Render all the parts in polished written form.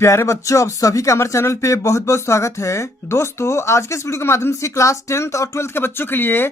प्यारे बच्चों, आप सभी का हमारे चैनल पे बहुत बहुत स्वागत है। दोस्तों, आज के इस वीडियो के माध्यम से क्लास 10th और 12th के बच्चों के लिए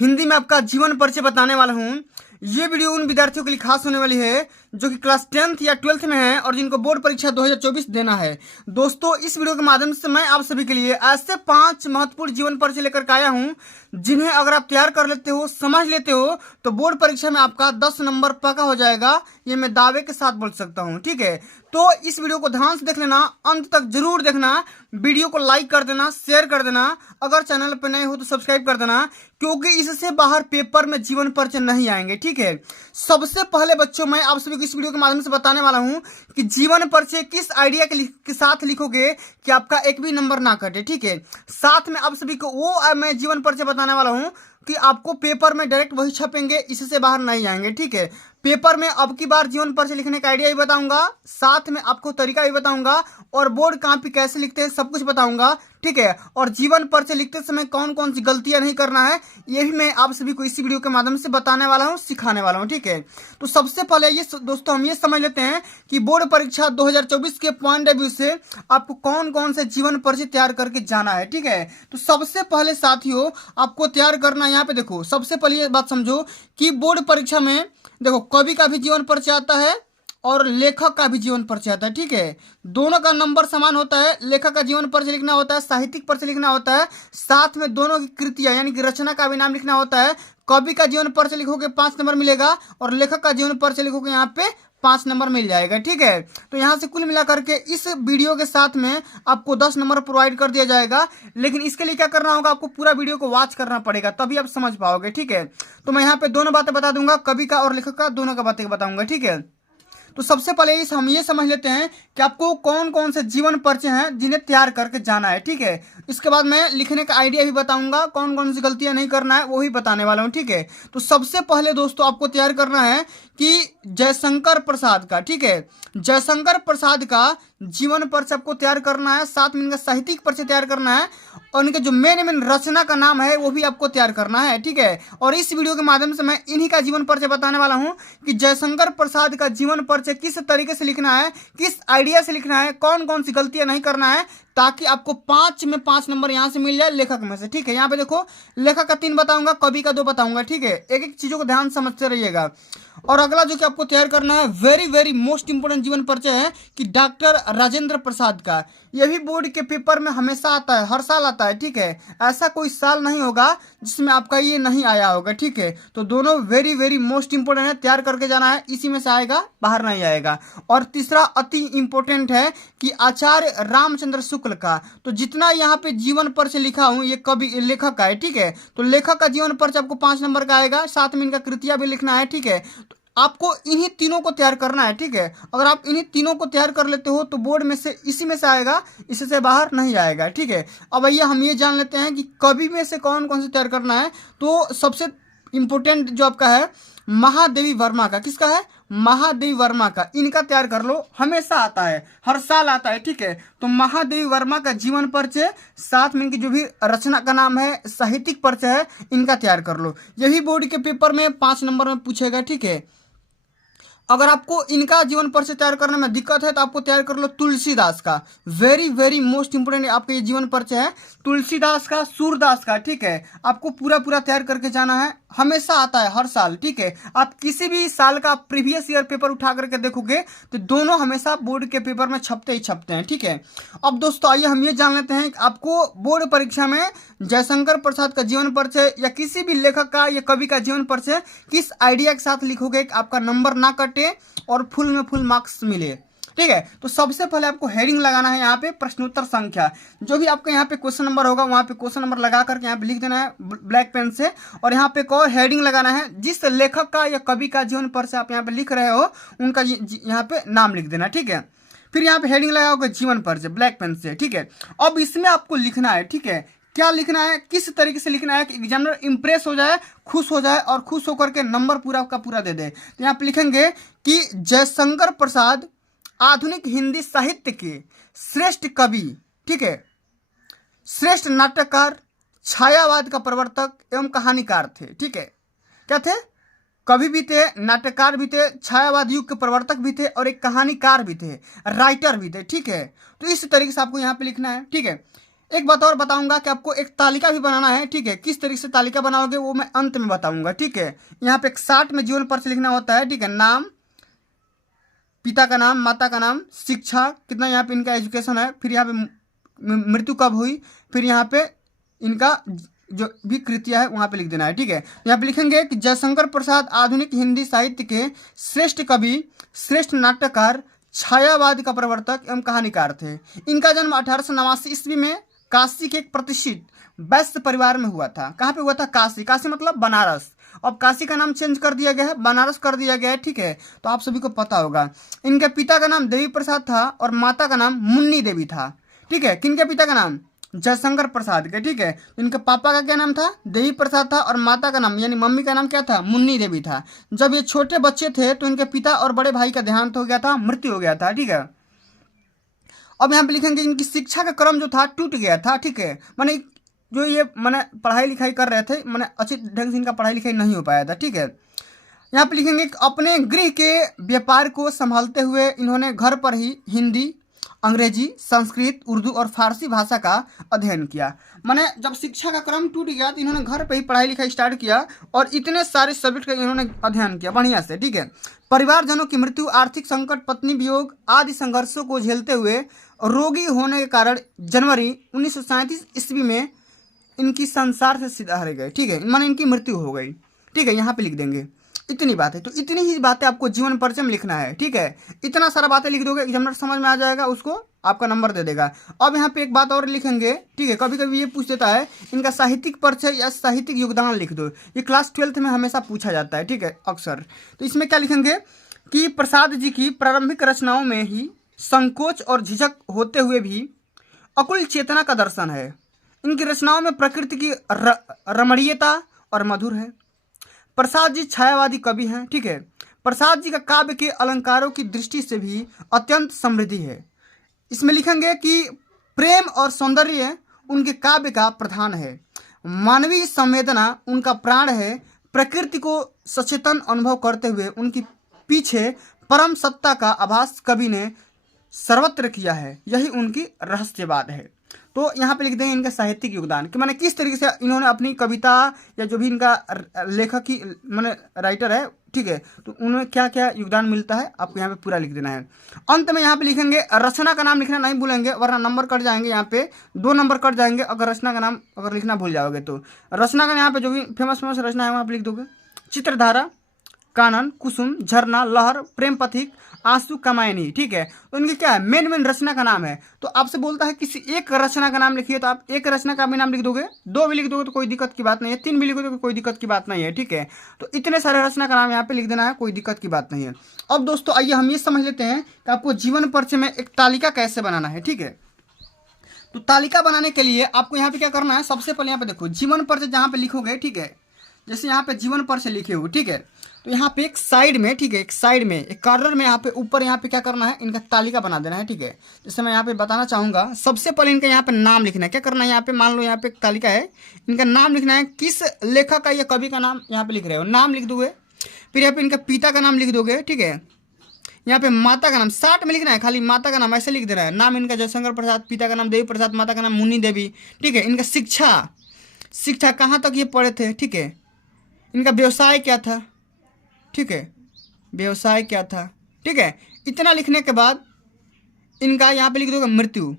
हिंदी में आपका जीवन परिचय बताने वाला हूँ। ये वीडियो उन विद्यार्थियों के लिए खास होने वाली है जो कि क्लास 10th या 12th में है और जिनको बोर्ड परीक्षा 2024 देना है। दोस्तों, इस वीडियो के माध्यम से मैं आप सभी के लिए ऐसे 5 महत्वपूर्ण जीवन परिचय लेकर के आया हूँ जिन्हें अगर आप तैयार कर लेते हो, समझ लेते हो, तो बोर्ड परीक्षा में आपका 10 नंबर पक्का हो जाएगा। ये मैं दावे के साथ बोल सकता हूँ। ठीक है, तो इस वीडियो को ध्यान से देख लेना, अंत तक जरूर देखना। वीडियो को लाइक कर देना, शेयर कर देना, अगर चैनल पर नए हो तो सब्सक्राइब कर देना, क्योंकि इससे बाहर पेपर में जीवन परिचय नहीं आएंगे। ठीक है, सबसे पहले बच्चों, मैं आप सभी को इस वीडियो के माध्यम से बताने वाला हूं कि जीवन परिचय किस आइडिया के साथ लिखोगे कि आपका एक भी नंबर ना कटे। ठीक है, साथ में आप सभी को वो मैं जीवन परिचय बताने वाला हूं कि आपको पेपर में डायरेक्ट वही छपेंगे, इससे बाहर नहीं आएंगे। ठीक है, पेपर में अब की बार जीवन परिचय लिखने का आइडिया भी बताऊंगा, साथ में आपको तरीका भी बताऊंगा और बोर्ड कॉपी कैसे लिखते हैं सब कुछ बताऊंगा। ठीक है, और जीवन परिचय लिखते समय कौन कौन सी गलतियां नहीं करना है ये भी मैं आप सभी को इसी वीडियो के माध्यम से बताने वाला हूं, सिखाने वाला हूं। ठीक है, तो सबसे पहले ये दोस्तों हम ये समझ लेते हैं कि बोर्ड परीक्षा 2024 के पॉइंट ऑफ व्यू से आपको कौन कौन से जीवन परिचय तैयार करके जाना है। ठीक है, तो सबसे पहले साथियों आपको तैयार करना है। यहाँ पे देखो, सबसे पहले ये बात समझो कि बोर्ड परीक्षा में देखो कवि का भी जीवन परिचय आता है और लेखक का भी जीवन परिचय आता है। ठीक है, दोनों का नंबर समान होता है। लेखक का जीवन परिचय लिखना होता है, साहित्यिक परिचय लिखना होता है, साथ में दोनों की कृतियां यानी कि रचना का भी नाम लिखना होता है। कवि का जीवन परिचय लिखोगे 5 नंबर मिलेगा और लेखक का जीवन परिचय लिखोगे यहाँ पे 5 नंबर मिल जाएगा। ठीक है, तो यहाँ से कुल मिलाकर के इस वीडियो के साथ में आपको 10 नंबर प्रोवाइड कर दिया जाएगा। लेकिन इसके लिए क्या करना होगा, आपको पूरा वीडियो को वॉच करना पड़ेगा, तभी आप समझ पाओगे। ठीक है, तो मैं यहाँ पे दोनों बातें बता दूंगा, कवि का और लेखक का, दोनों का बातें बताऊंगा। ठीक है, तो सबसे पहले हम ये समझ लेते हैं कि आपको कौन कौन से जीवन परिचय हैं जिन्हें तैयार करके जाना है। ठीक है, इसके बाद मैं लिखने का आइडिया भी बताऊंगा, कौन कौन सी गलतियां नहीं करना है वो भी बताने वाला हूं। ठीक है, तो सबसे पहले दोस्तों आपको तैयार करना है कि जयशंकर प्रसाद का, ठीक है, जयशंकर प्रसाद का जीवन परिचय आपको तैयार करना है, साथ में इनका साहित्यिक परिचय तैयार करना है और इनके जो मेन रचना का नाम है वो भी आपको तैयार करना है। ठीक है, और इस वीडियो के माध्यम से मैं इन्हीं का जीवन परिचय बताने वाला हूं कि जयशंकर प्रसाद का जीवन परिचय किस तरीके से लिखना है, किस आइडिया से लिखना है, कौन कौन सी गलतियां नहीं करना है, ताकि आपको 5 में 5 नंबर यहां से मिल जाए लेखक में से। ठीक है, यहाँ पे देखो लेखक का 3 बताऊंगा, कवि का 2 बताऊंगा। ठीक है, एक एक चीजों को ध्यान समझते रहिएगा। और अगला जो कि आपको तैयार करना है, वेरी वेरी मोस्ट इंपोर्टेंट जीवन परिचय है कि डॉक्टर राजेंद्र प्रसाद का। यह भी बोर्ड के पेपर में हमेशा आता है, हर साल आता है। ठीक है, ऐसा कोई साल नहीं होगा जिसमें आपका ये नहीं आया होगा। ठीक है, तो दोनों वेरी वेरी मोस्ट इंपोर्टेंट है, तैयार करके जाना है, इसी में से आएगा, बाहर नहीं आएगा। और तीसरा अति इंपोर्टेंट है कि आचार्य रामचंद्र शुक्ल का। तो जितना यहाँ पे जीवन परिचय लिखा हूँ ये कवि लेखक का है। ठीक है, तो लेखक का जीवन परिचय आपको 5 नंबर का आएगा, साथ में इनका कृतियां भी लिखना है। ठीक है, तो आपको इन्हीं तीनों को तैयार करना है। ठीक है, अगर आप इन्हीं तीनों को तैयार कर लेते हो तो बोर्ड में से इसी में से आएगा, इससे बाहर नहीं आएगा। ठीक है, अब भैया हम ये जान लेते हैं कि कवि में से कौन कौन से तैयार करना है। तो सबसे इंपोर्टेंट जो आपका है महादेवी वर्मा का, किसका है, महादेवी वर्मा का, इनका तैयार कर लो, हमेशा आता है, हर साल आता है। ठीक है, तो महादेवी वर्मा का जीवन परिचय, साथ में इनकी जो भी रचना का नाम है, साहित्यिक परिचय है, इनका तैयार कर लो। यही बोर्ड के पेपर में 5 नंबर में पूछेगा। ठीक है, अगर आपको इनका जीवन परिचय तैयार करने में दिक्कत है तो आपको तैयार कर लो तुलसीदास का। वेरी वेरी मोस्ट इंपोर्टेंट आपका ये जीवन परिचय है, तुलसीदास का, सूरदास का। ठीक है, आपको पूरा पूरा तैयार करके जाना है, हमेशा आता है, हर साल। ठीक है, आप किसी भी साल का प्रीवियस ईयर पेपर उठा करके देखोगे तो दोनों हमेशा बोर्ड के पेपर में छपते ही छपते हैं। ठीक है, अब दोस्तों आइए हम ये जान लेते हैं कि आपको बोर्ड परीक्षा में जयशंकर प्रसाद का जीवन परिचय या किसी भी लेखक का या कवि का जीवन परिचय किस आइडिया के साथ लिखोगे कि आपका नंबर ना कटे और फुल में फुल मार्क्स मिले। ठीक है, तो सबसे पहले आपको हेडिंग लगाना है, यहाँ पे प्रश्नोत्तर संख्या, जो भी आपका यहाँ पे क्वेश्चन नंबर होगा वहाँ पे क्वेश्चन नंबर लगा करके यहाँ पे लिख देना है ब्लैक पेन से। और यहाँ पे एक और हेडिंग लगाना है, जिस लेखक का या कवि का जीवन परिचय आप यहाँ पे लिख रहे हो उनका यहाँ पे नाम लिख देना। ठीक है, फिर यहाँ पे हेडिंग लगाओगे जीवन परिचय ब्लैक पेन से। ठीक है, अब इसमें आपको लिखना है, ठीक है, क्या लिखना है, किस तरीके से लिखना है कि एग्जामिनर इंप्रेस हो जाए, खुश हो जाए और खुश होकर के नंबर पूरा का पूरा दे दे। तो यहाँ पे लिखेंगे कि जयशंकर प्रसाद आधुनिक हिंदी साहित्य के श्रेष्ठ कवि, ठीक है, श्रेष्ठ नाटककार, छायावाद का प्रवर्तक एवं कहानीकार थे। ठीक है, क्या थे, कवि भी थे, नाट्यकार भी थे, छायावाद युग के प्रवर्तक भी थे और एक कहानीकार भी थे, राइटर भी थे। ठीक है, तो इस तरीके से आपको यहाँ पे लिखना है। ठीक है, एक बात और बताऊंगा कि आपको एक तालिका भी बनाना है। ठीक है, किस तरीके से तालिका बनाओगे वो मैं अंत में बताऊंगा। ठीक है, यहाँ पे एक 60 में जीवन परिचय लिखना होता है। ठीक है, नाम, पिता का नाम, माता का नाम, शिक्षा कितना, यहाँ पे इनका एजुकेशन है, फिर यहाँ पे मृत्यु कब हुई, फिर यहाँ पे इनका जो भी कृतियाँ है वहाँ पे लिख देना है। ठीक है, यहाँ पे लिखेंगे कि जयशंकर प्रसाद आधुनिक हिंदी साहित्य के श्रेष्ठ कवि, श्रेष्ठ नाट्यकार, छायावाद का प्रवर्तक एवं कहानीकार थे। इनका जन्म 1889 ईस्वी में काशी के एक प्रतिष्ठित वैश्य परिवार में हुआ था। कहाँ पे हुआ था? काशी। काशी मतलब बनारस। अब काशी का नाम चेंज कर दिया गया है, बनारस कर दिया गया है। ठीक है, तो आप सभी को पता होगा। इनके पिता का नाम देवी प्रसाद था और माता का नाम मुन्नी देवी था। ठीक है, किनके पिता का नाम? जयशंकर प्रसाद के। ठीक है, इनके पापा का क्या नाम था? देवी प्रसाद था और माता का नाम यानी मम्मी का नाम क्या था? मुन्नी देवी था। जब ये छोटे बच्चे थे तो इनके पिता और बड़े भाई का देहांत हो गया था, मृत्यु हो गया था। ठीक है, अब यहाँ पे लिखेंगे इनकी शिक्षा का क्रम जो था टूट गया था। ठीक है, माने जो ये माने पढ़ाई लिखाई कर रहे थे, माने अच्छी ढंग से इनका पढ़ाई लिखाई नहीं हो पाया था। ठीक है, यहाँ पे लिखेंगे अपने गृह के व्यापार को संभालते हुए इन्होंने घर पर ही हिंदी, अंग्रेजी, संस्कृत, उर्दू और फारसी भाषा का अध्ययन किया। माने जब शिक्षा का क्रम टूट गया तो इन्होंने घर पे ही पढ़ाई लिखाई स्टार्ट किया और इतने सारे सब्जेक्ट का इन्होंने अध्ययन किया बढ़िया से। ठीक है, परिवारजनों की मृत्यु, आर्थिक संकट, पत्नी वियोग आदि संघर्षों को झेलते हुए रोगी होने के कारण जनवरी 1937 ईस्वी में इनकी संसार से सिधारे गए। ठीक है, माने इनकी मृत्यु हो गई। ठीक है, यहाँ पे लिख देंगे। इतनी बात है, तो इतनी ही बातें आपको जीवन परिचय में लिखना है। ठीक है, इतना सारा बातें लिख दोगे, एग्जामिनर समझ में आ जाएगा, उसको आपका नंबर दे देगा। अब यहाँ पे एक बात और लिखेंगे। ठीक है, कभी कभी ये पूछ देता है इनका साहित्यिक परिचय या साहित्यिक योगदान लिख दो। ये क्लास 12th में हमेशा पूछा जाता है। ठीक है, अक्सर। तो इसमें क्या लिखेंगे कि प्रसाद जी की प्रारंभिक रचनाओं में ही संकोच और झिझक होते हुए भी अकुल चेतना का दर्शन है। इनकी रचनाओं में प्रकृति की रमणीयता और मधुर है। प्रसाद जी छायावादी कवि हैं। ठीक है, प्रसाद जी का काव्य के अलंकारों की दृष्टि से भी अत्यंत समृद्धि है। इसमें लिखेंगे कि प्रेम और सौंदर्य उनके काव्य का प्रधान है। मानवीय संवेदना उनका प्राण है। प्रकृति को सचेतन अनुभव करते हुए उनके पीछे परम सत्ता का आभास कवि ने सर्वत्र किया है। यही उनकी रहस्यवाद है। तो यहाँ पे लिख देंगे इनका साहित्यिक योगदान कि माने किस तरीके से इन्होंने अपनी कविता या जो भी इनका लेखक की माने राइटर है। ठीक है, तो उन्हें क्या क्या योगदान मिलता है आपको यहाँ पे पूरा लिख देना है। अंत में यहाँ पे लिखेंगे, रचना का नाम लिखना नहीं भूलेंगे वरना नंबर कट जाएंगे। यहाँ पे 2 नंबर कट जाएंगे अगर रचना का नाम अगर लिखना भूल जाओगे तो। रचना का यहाँ पे जो भी फेमस रचना है वहाँ पे लिख दोगे। चित्रधारा, कानन, कुसुम, झरना, लहर, प्रेम पथिक, आंसू, कामायनी। ठीक है, तो इनकी क्या है? मेन रचना का नाम है। तो आपसे बोलता है किसी एक रचना का नाम लिखिए, तो आप एक रचना का भी नाम लिख दोगे, 2 भी लिख दोगे तो कोई दिक्कत की बात नहीं है, 3 भी लिख दोगे तो कोई दिक्कत की बात नहीं है। ठीक है, तो इतने सारे रचना का नाम यहाँ पे लिख देना है, कोई दिक्कत की बात नहीं है। अब दोस्तों आइए हम ये समझ लेते हैं कि आपको जीवन परिचय में एक तालिका कैसे बनाना है। ठीक है, तो तालिका बनाने के लिए आपको यहाँ पे क्या करना है? सबसे पहले यहाँ पे देखो जीवन परिचय जहाँ पे लिखोगे। ठीक है, जैसे यहाँ पे जीवन परिचय लिखे हो। ठीक है, तो यहाँ पे एक साइड में, ठीक है, एक साइड में एक कॉर्नर में यहाँ पे ऊपर यहाँ पे क्या करना है? इनका तालिका बना देना है। ठीक है, जैसे मैं यहाँ पे बताना चाहूँगा, सबसे पहले इनका यहाँ पे नाम लिखना है। क्या करना है? यहाँ पे मान लो यहाँ पे एक तालिका है, इनका नाम लिखना है। किस लेखक का या कवि का नाम यहाँ पे लिख रहे हो, नाम लिख दोगे। फिर यहाँ पे इनका पिता का नाम लिख दोगे। ठीक है, यहाँ पे माता का नाम 60 में लिखना है, खाली माता का नाम ऐसे लिख देना है। नाम इनका जयशंकर प्रसाद, पिता का नाम देवी प्रसाद, माता का नाम मुन्नी देवी। ठीक है, इनका शिक्षा कहाँ तक ये पढ़े थे। ठीक है, इनका व्यवसाय क्या था। ठीक है, व्यवसाय क्या था। ठीक है, इतना लिखने के बाद इनका यहाँ पे लिख दोगे मृत्यु।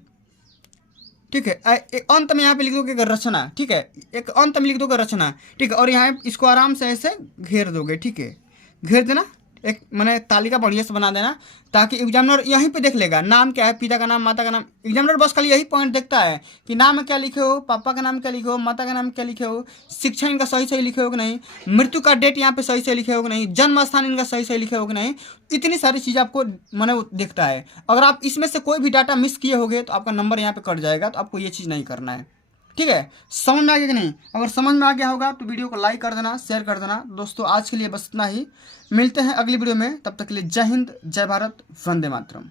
ठीक है, एक अंत में यहाँ पे लिख दोगे रचना। ठीक है, एक अंत में लिख दोगे रचना। ठीक है, और यहाँ इसको आराम से ऐसे घेर दोगे। ठीक है, घेर देना, एक मैंने तालिका बढ़िया से बना देना ताकि एग्जामिनर यहीं पे देख लेगा नाम क्या है, पिता का नाम, माता का नाम। एग्जामिनर बस खाली यही पॉइंट देखता है कि नाम क्या लिखे हो, पापा का नाम क्या लिखे हो, माता का नाम क्या लिखे हो, शिक्षा इनका सही सही लिखे हो कि नहीं, मृत्यु का डेट यहाँ पे सही सही लिखे हो कि नहीं, जन्म स्थान इनका सही सही लिखे हो कि नहीं। इतनी सारी चीज़ आपको मैंने देखता है। अगर आप इसमें से कोई भी डाटा मिस किए होगे तो आपका नंबर यहाँ पे कट जाएगा। तो आपको ये चीज़ नहीं करना है। ठीक है, समझ में आ गया कि नहीं? अगर समझ में आ गया होगा तो वीडियो को लाइक कर देना, शेयर कर देना। दोस्तों आज के लिए बस इतना ही, मिलते हैं अगली वीडियो में। तब तक के लिए जय हिंद, जय भारत, वंदे मातरम।